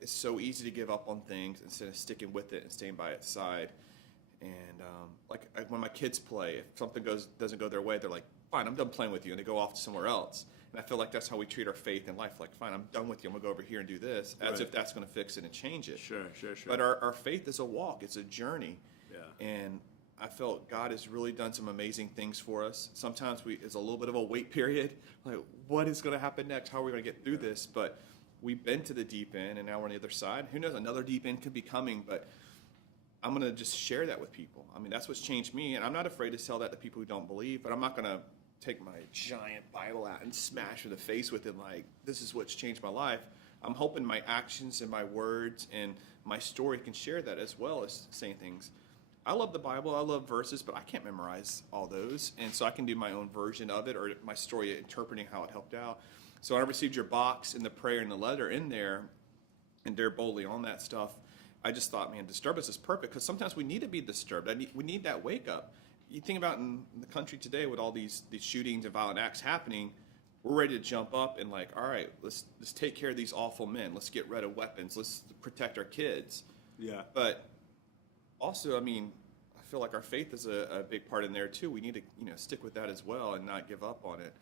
it's so easy to give up on things instead of sticking with it and staying by its side. And like when my kids play, if something doesn't go their way, they're like, "Fine, I'm done playing with you," and they go off to somewhere else. And I feel like that's how we treat our faith in life. Like, fine, I'm done with you. I'm going to go over here and do this, as if that's going to fix it and change it. Sure. But our faith is a walk. It's a journey. Yeah. And I felt God has really done some amazing things for us. Sometimes it's a little bit of a wait period. Like, what is going to happen next? How are we going to get through this? But we've been to the deep end, and now we're on the other side. Who knows? Another deep end could be coming, but I'm going to just share that with people. I mean, that's what's changed me, and I'm not afraid to tell that to people who don't believe, but I'm not going to take my giant Bible out and smash her in the face with it like, this is what's changed my life. I'm hoping my actions and my words and my story can share that as well as saying things. I love the Bible, I love verses, but I can't memorize all those. And so I can do my own version of it or my story interpreting how it helped out. So when I received your box and the prayer and the letter in there and Dare Boldly on that stuff, I just thought, man, disturbance is perfect because sometimes we need to be disturbed. We need that wake up. You think about in the country today with all these shootings and violent acts happening, we're ready to jump up and like, all right, let's take care of these awful men. Let's get rid of weapons. Let's protect our kids. Yeah. But also, I mean, I feel like our faith is a big part in there too. We need to, stick with that as well and not give up on it.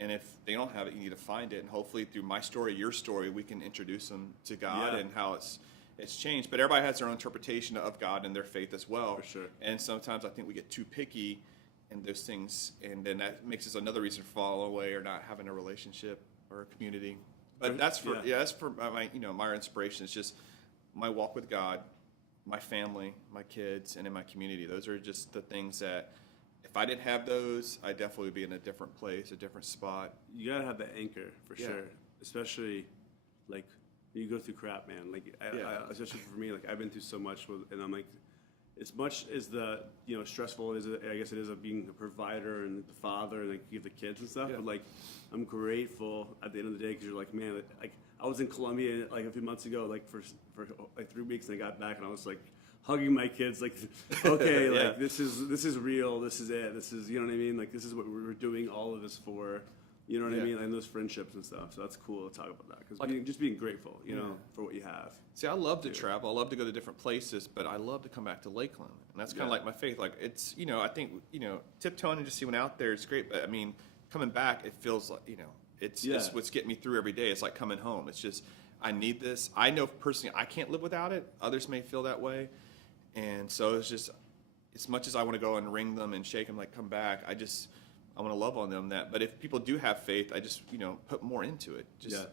And if they don't have it, you need to find it. And hopefully through my story, your story, we can introduce them to God and how it's changed. But everybody has their own interpretation of God and their faith as well. For sure. And sometimes I think we get too picky in those things, and then that makes us another reason to fall away or not having a relationship or a community. But that's for my my inspiration is just my walk with God, my family, my kids, and in my community. Those are just the things that if I didn't have those, I definitely would be in a different place, a different spot. You gotta have that anchor for sure, especially like you go through crap, man. Like especially for me, like I've been through so much, and I'm like, as much as the stressful as I guess it is of being a provider and the father and like give the kids and stuff, but like I'm grateful at the end of the day because you're like, man, like I was in Colombia like a few months ago, like for like 3 weeks, and I got back and I was like hugging my kids, like, okay, like this is real, this is it, this is, you know what I mean, like this is what we're doing all of this for. You know what I mean? And those friendships and stuff. So that's cool to talk about that. Because just being grateful, you know, for what you have. See, I love to travel. I love to go to different places, but I love to come back to Lakeland. And that's kind of like my faith. Like, it's, I think, tiptoeing and just seeing out there is great. But, I mean, coming back, it feels like, it's what's getting me through every day. It's like coming home. It's just, I need this. I know personally I can't live without it. Others may feel that way. And so it's just, as much as I want to go and ring them and shake them, like, come back, I want to love on them that. But if people do have faith, I just, put more into it.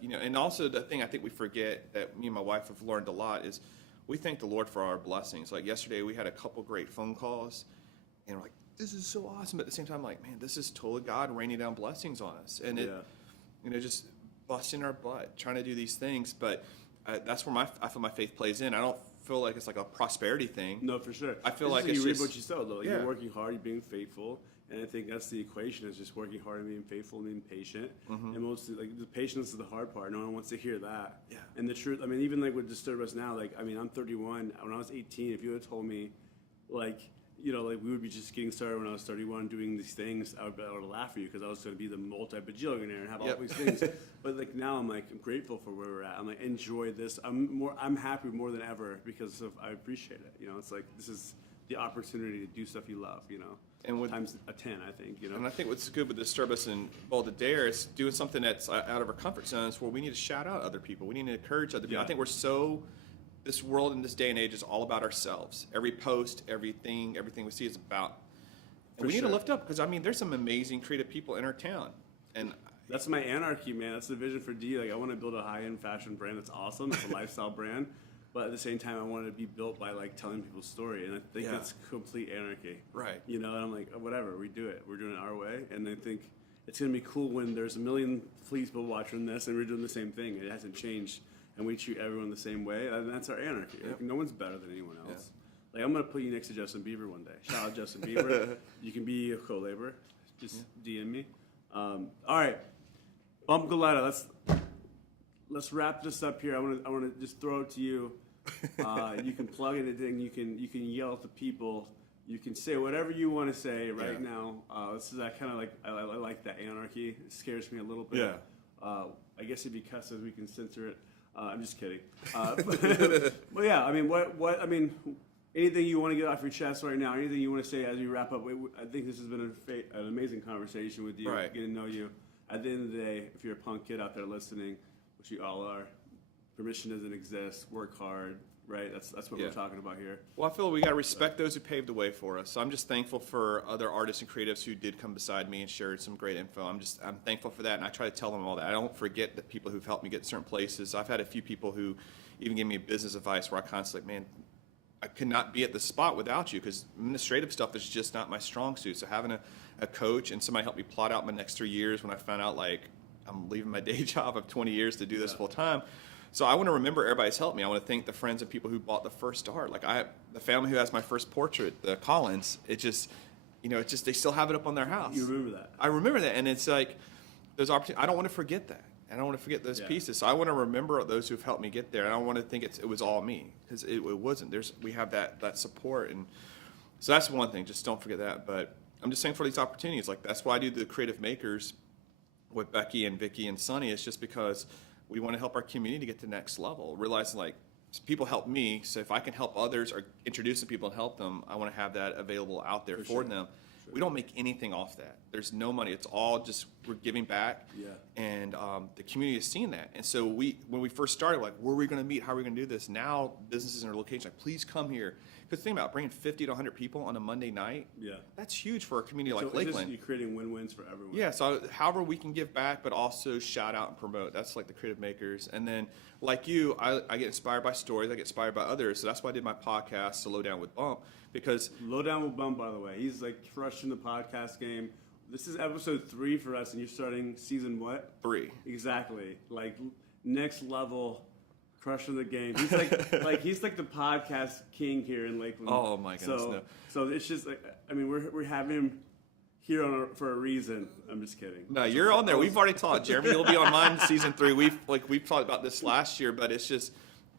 And also the thing I think we forget that me and my wife have learned a lot is we thank the Lord for our blessings. Like yesterday we had a couple great phone calls and we're like, this is so awesome. But at the same time, like, man, this is totally God raining down blessings on us. And just busting our butt, trying to do these things. But that's where I feel my faith plays in. I don't feel like it's like a prosperity thing. No, for sure. I feel like you reap what you sow, though. Like you're working hard, you're being faithful. And I think that's the equation, is just working hard and being faithful and being patient. And mostly, like, the patience is the hard part. No one wants to hear that. Yeah. And the truth, I mean, even like what disturb us now, like, I mean, I'm 31. When I was 18, if you had told me, like, we would be just getting started when I was 31 doing these things, I would laugh at you because I was going to be the multi-bajillionaire and have all these things. But like now I'm grateful for where we're at. I'm like, enjoy this. I'm happy more than ever because I appreciate it. It's like, this is the opportunity to do stuff you love, And times a 10, I think, And I think what's good with Disturbus and Bold to Dare is doing something that's out of our comfort zones where we need to shout out other people. We need to encourage other people. I think this world in this day and age is all about ourselves. Every post, everything we see is about. And we need to lift up because, I mean, there's some amazing creative people in our town. And that's my anarchy, man. That's the vision for D. Like, I want to build a high-end fashion brand that's awesome. It's a lifestyle brand. But at the same time, I want it to be built by, like, telling people's story. And I think that's complete anarchy. Right. And I'm like, whatever, we do it. We're doing it our way. And I think it's going to be cool when there's a million people watching this and we're doing the same thing. It hasn't changed. And we treat everyone the same way. And that's our anarchy. Like, no one's better than anyone else. Like, I'm going to put you next to Justin Bieber one day. Shout out Justin Bieber. You can be a co-laborer. Just DM me. All right. Bump Galletta. Let's wrap this up here. I want to just throw it to you. You can plug anything. You can yell at the people. You can say whatever you want to say right now. This is kind of like I like that anarchy. It scares me a little bit. Yeah. I guess if he cusses, we can censor it. I'm just kidding. But yeah, I mean, what I mean, anything you want to get off your chest right now? Anything you want to say as we wrap up? I think this has been an amazing conversation with you. Right. Getting to know you. At the end of the day, if you're a punk kid out there listening, which you all are, permission doesn't exist. Work hard. Right, that's what we're talking about here. Well, I feel we got to respect those who paved the way for us. So I'm just thankful for other artists and creatives who did come beside me and shared some great info. I'm thankful for that, and I try to tell them all that. I don't forget the people who've helped me get certain places. I've had a few people who even gave me business advice where I constantly, man, I could not be at the spot without you because administrative stuff is just not my strong suit. So having a coach and somebody help me plot out my next 3 years when I found out like I'm leaving my day job of 20 years to do this full time. So I want to remember everybody's helped me. I want to thank the friends and people who bought the first art. Like the family who has my first portrait, the Collins. It just, they still have it up on their house. You remember that? I remember that, and it's like those opportunities. I don't want to forget that. I don't want to forget those pieces. So I want to remember those who've helped me get there. I don't want to think it was all me because it wasn't. We have that support, and so that's one thing. Just don't forget that. But I'm just thankful for these opportunities. Like that's why I do the Creative Makers with Becky and Vicky and Sonny. It's just because we want to help our community get to the next level. Realizing like people help me, so if I can help others or introduce the people and help them, I want to have that available out there for them. Sure. We don't make anything off that. There's no money. It's all just we're giving back. Yeah. And the community has seen that. And so when we first started, like, where are we going to meet? How are we going to do this? Now businesses in our location, like, please come here. Because think about it, bringing 50 to 100 people on a Monday night. Yeah. That's huge for a community like Lakeland. You're creating win-wins for everyone. Yeah. So however we can give back, but also shout out and promote. That's like the Creative Makers. And then like you, I get inspired by stories. I get inspired by others. So that's why I did my podcast, Low Down with Bump. Because Low Down with Bump, by the way, he's like crushing the podcast game. This is episode 3 for us, and you're starting season what? 3. Exactly. Like next level Crushing the game. He's he's like the podcast king here in Lakeland. Oh my goodness! So it's just like, I mean, we're having him here for a reason. I'm just kidding. No, you're on there. We've already talked. Jeremy, you'll be on mine season 3. We've talked about this last year, but it's just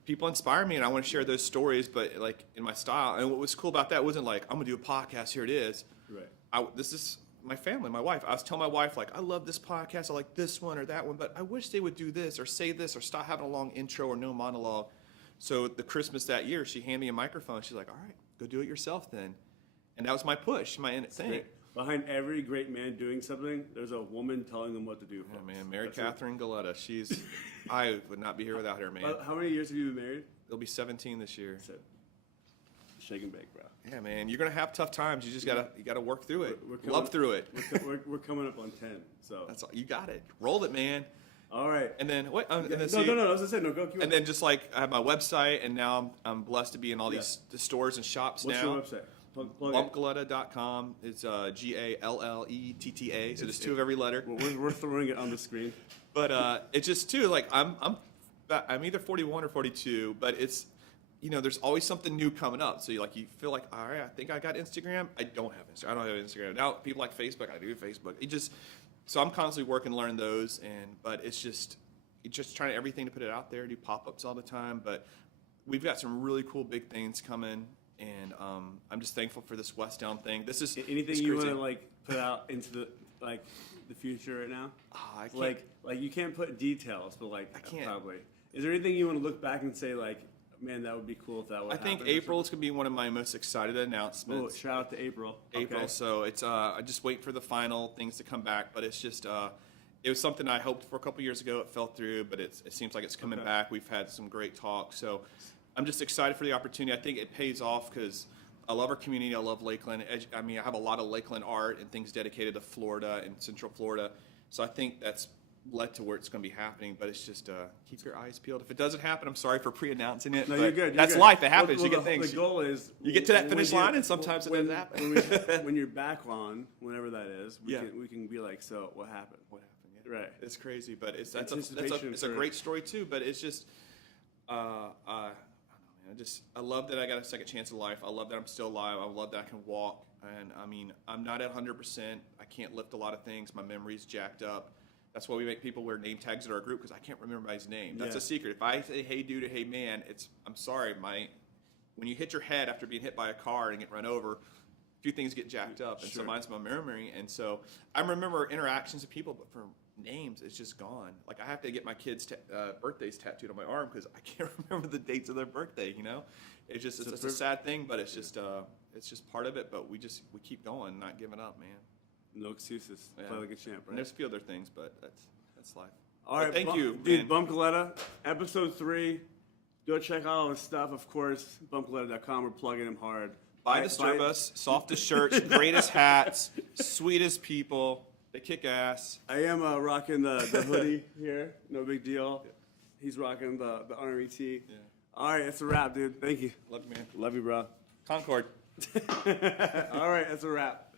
people inspire me, and I want to share those stories, but like in my style. And what was cool about that wasn't like I'm gonna do a podcast. Here it is. Right. This is my family, my wife. I was telling my wife, like, I love this podcast. I like this one or that one, but I wish they would do this or say this or stop having a long intro or no monologue. So the Christmas that year, she handed me a microphone. She's like, all right, go do it yourself then. And that was my push, my thing. Great. Behind every great man doing something, there's a woman telling them what to do. Yeah, man, Mary Catherine Galletta. I would not be here without her, man. How many years have you been married? It'll be 17 this year. Shake and bake, bro. Yeah, man, you're gonna have tough times. You just gotta work through it. Love through it. We're coming up on 10, so that's all. You got it. Roll it, man. All right. And then what? No. I was gonna say no. Go. Keep and then just like I have my website, and now I'm blessed to be in all these the stores and shops What's now. What's your website? BumpGalletta.com. It's GALLETTA. So there's 2 of every letter. We're throwing it on the screen. But it's just too like I'm either 41 or 42, but it's. There's always something new coming up. So you feel like, all right, I think I got Instagram. I don't have Instagram. I don't have Instagram. Now people like Facebook. I do Facebook. So I'm constantly working to learn those. But it's just trying everything to put it out there. Do pop-ups all the time. But we've got some really cool big things coming. And I'm just thankful for this West Down thing. This is anything you want to put out into the future right now. I can't. Like you can't put details, but I can't. Probably. Is there anything you want to look back and say like, man, that would be cool if that would happen? I think April is going to be one of my most excited announcements. Oh, shout out to April. April. Okay. So it's I just wait for the final things to come back, but it's just it was something I hoped for a couple years ago. It fell through, but it seems like it's coming back. We've had some great talks, so I'm just excited for the opportunity. I think it pays off because I love our community. I love Lakeland. I mean, I have a lot of Lakeland art and things dedicated to Florida and Central Florida, so I think that's led to where it's going to be happening, but it's just keep your eyes peeled. If it doesn't happen, I'm sorry for pre-announcing it. No, but you're good. That's life. It happens. Well, you get things. The goal is you get to that finish line, and sometimes it doesn't happen. When you're back on, whenever that is, we can be like, so what happened? What happened? Yeah. Right. It's crazy, but it's a great story too. But it's just I don't know, man. I love that I got a second chance in life. I love that I'm still alive. I love that I can walk. And I mean, I'm not at 100%. I can't lift a lot of things. My memory's jacked up. That's why we make people wear name tags at our group, because I can't remember his name. That's a secret. If I say hey dude or hey man, I'm sorry, when you hit your head after being hit by a car and get run over, a few things get jacked up, and so mine's my memory. And so I remember interactions with people, but for names, it's just gone. Like I have to get my kids' birthdays tattooed on my arm because I can't remember the dates of their birthday. It's a sad thing, but it's just part of it. But we keep going, not giving up, man. No excuses. Play like a champ, right? And there's a few other things, but that's life. All right, thank you, dude. man. Bump Galletta, episode 3. Go check out all his stuff, of course. BumpGalletta.com. We're plugging him hard. Buy the Sturbus, softest shirts, greatest hats, sweetest people. They kick ass. I am rocking the hoodie here. No big deal. He's rocking the Army tee. Yeah. All right, that's a wrap, dude. Thank you. Love you, man. Love you, bro. Concord. All right, that's a wrap.